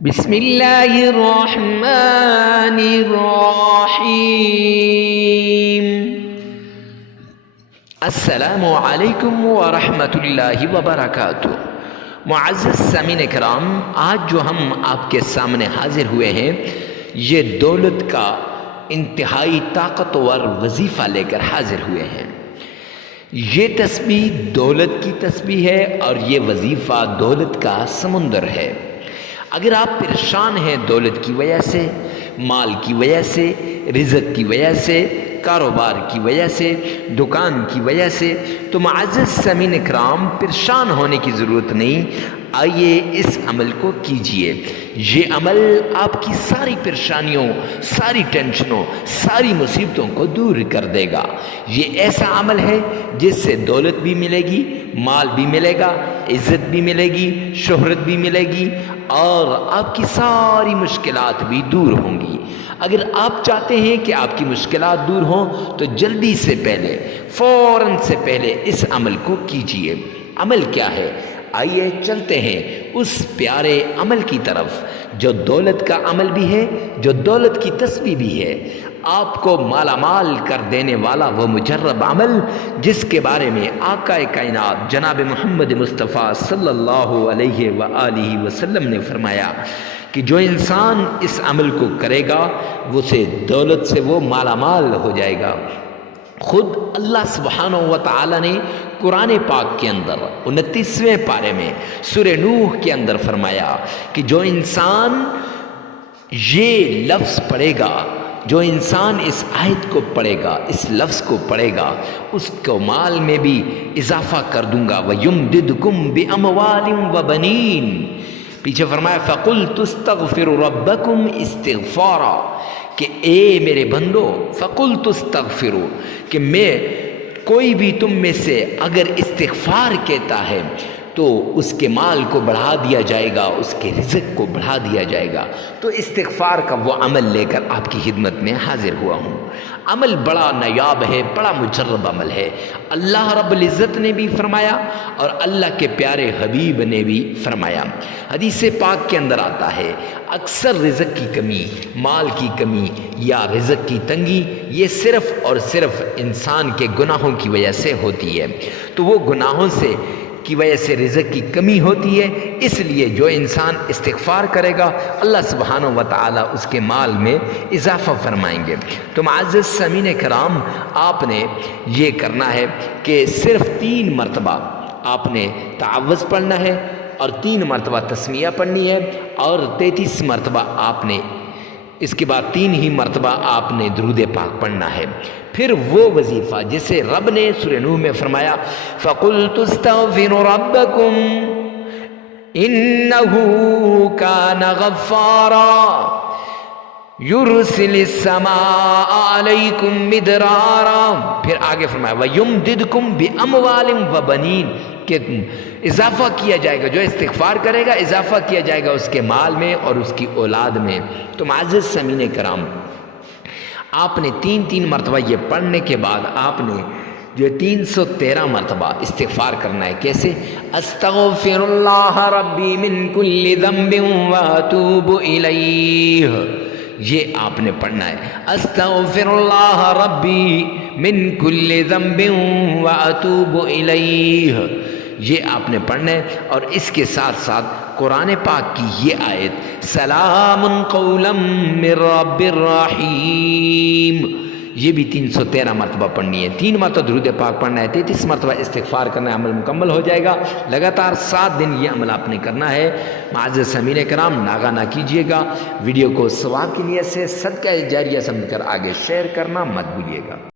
بسم اللہ الرحمن الرحیم۔ السلام علیکم ورحمۃ اللہ وبرکاتہ۔ معزز سامعین کرام، آج جو ہم آپ کے سامنے حاضر ہوئے ہیں یہ دولت کا انتہائی طاقتور وظیفہ لے کر حاضر ہوئے ہیں۔ یہ تسبیح دولت کی تسبیح ہے اور یہ وظیفہ دولت کا سمندر ہے۔ اگر آپ پریشان ہیں دولت کی وجہ سے، مال کی وجہ سے، رزق کی وجہ سے، کاروبار کی وجہ سے، دکان کی وجہ سے، تو معزز سامعین اکرام پریشان ہونے کی ضرورت نہیں۔ آئیے اس عمل کو کیجئے۔ یہ عمل آپ کی ساری پریشانیوں، ساری ٹینشنوں، ساری مصیبتوں کو دور کر دے گا۔ یہ ایسا عمل ہے جس سے دولت بھی ملے گی، مال بھی ملے گا، عزت بھی ملے گی، شہرت بھی ملے گی اور آپ کی ساری مشکلات بھی دور ہوں گی۔ اگر آپ چاہتے ہیں کہ آپ کی مشکلات دور ہوں تو جلدی سے پہلے، فوراً سے پہلے اس عمل کو کیجئے۔ عمل کیا ہے؟ آئیے چلتے ہیں اس پیارے عمل کی طرف جو دولت کا عمل بھی ہے، جو دولت کی تسبیح بھی ہے، آپ کو مالا مال کر دینے والا وہ مجرب عمل جس کے بارے میں آقا کائنات جناب محمد مصطفیٰ صلی اللہ علیہ وآلہ وسلم نے فرمایا کہ جو انسان اس عمل کو کرے گا وہ سے دولت سے وہ مالا مال ہو جائے گا۔ خود اللہ سبحانہ و تعالی نے قرآن پاک کے اندر 29ویں پارے میں سورہ نوح کے اندر فرمایا کہ جو انسان یہ لفظ پڑھے گا، جو انسان اس آیت کو پڑھے گا، اس لفظ کو پڑھے گا، اس کو مال میں بھی اضافہ کر دوں گا۔ وَيُمْدِدْكُمْ بِأَمْوَالٍ وَبَنِينَ، پیچھے فرمایا فَقُلْتُ اسْتَغْفِرُوا رَبَّكُمْ اسْتِغْفَارًا، کہ اے میرے بندو فَقُلْتُ اسْتَغْفِرُوا، کہ میں کوئی بھی تم میں سے اگر استغفار کہتا ہے تو اس کے مال کو بڑھا دیا جائے گا، اس کے رزق کو بڑھا دیا جائے گا۔ تو استغفار کا وہ عمل لے کر آپ کی خدمت میں حاضر ہوا ہوں۔ عمل بڑا نایاب ہے، بڑا مجرب عمل ہے۔ اللہ رب العزت نے بھی فرمایا اور اللہ کے پیارے حبیب نے بھی فرمایا۔ حدیث پاک کے اندر آتا ہے اکثر رزق کی کمی، مال کی کمی یا رزق کی تنگی یہ صرف اور صرف انسان کے گناہوں کی وجہ سے ہوتی ہے۔ تو وہ گناہوں سے کی وجہ سے رزق کی کمی ہوتی ہے، اس لیے جو انسان استغفار کرے گا اللہ سبحانہ و تعالی اس کے مال میں اضافہ فرمائیں گے۔ تو معزز سامعین کرام، آپ نے یہ کرنا ہے کہ صرف 3 مرتبہ آپ نے تعوذ پڑھنا ہے اور 3 مرتبہ تسمیہ پڑھنی ہے اور 33 مرتبہ آپ نے اس کے بعد 3 ہی مرتبہ آپ نے درود پاک پڑھنا ہے۔ پھر وہ وظیفہ جسے رب نے سورہ نوح میں فرمایا فَقُلْتُ اسْتَغْفِرُوا رَبَّكُمْ إِنَّهُ كَانَ غَفَّارًا يُرْسِلِ السَّمَاءَ عَلَيْكُمْ مِدْرَارًا، پھر آگے فرمایا وَيُمْدِدْكُمْ بِأَمْوَالٍ وَبَنِينَ، کہ اضافہ کیا جائے گا، جو استغفار کرے گا اضافہ کیا جائے گا اس کے مال میں اور اس کی اولاد میں۔ تو معزز سامعین کرام، آپ نے 3 مرتبہ یہ پڑھنے کے بعد آپ نے جو 313 مرتبہ استغفار کرنا ہے۔ کیسے؟ استغفر اللہ ربی من کل ذنب واتوب الیہ، یہ آپ نے پڑھنا ہے۔ استغفر اللہ ربی من کل ذنب واتوب الیہ، یہ آپ نے پڑھنا ہے۔ اور اس کے ساتھ ساتھ قرآن پاک کی یہ آیت سلام قولا من رب الرحیم، یہ بھی 313 مرتبہ پڑھنی ہے۔ 3 مرتبہ درود پاک پڑھنا ہے، 33 مرتبہ استغفار کرنا ہے، عمل مکمل ہو جائے گا۔ لگاتار 7 دن یہ عمل آپ نے کرنا ہے۔ معزز سامعین کرام، ناغہ نہ کیجیے گا، ویڈیو کو ثواب کی نیت سے صدقہ جاریہ سمجھ کر آگے شیئر کرنا مت بھولیے گا۔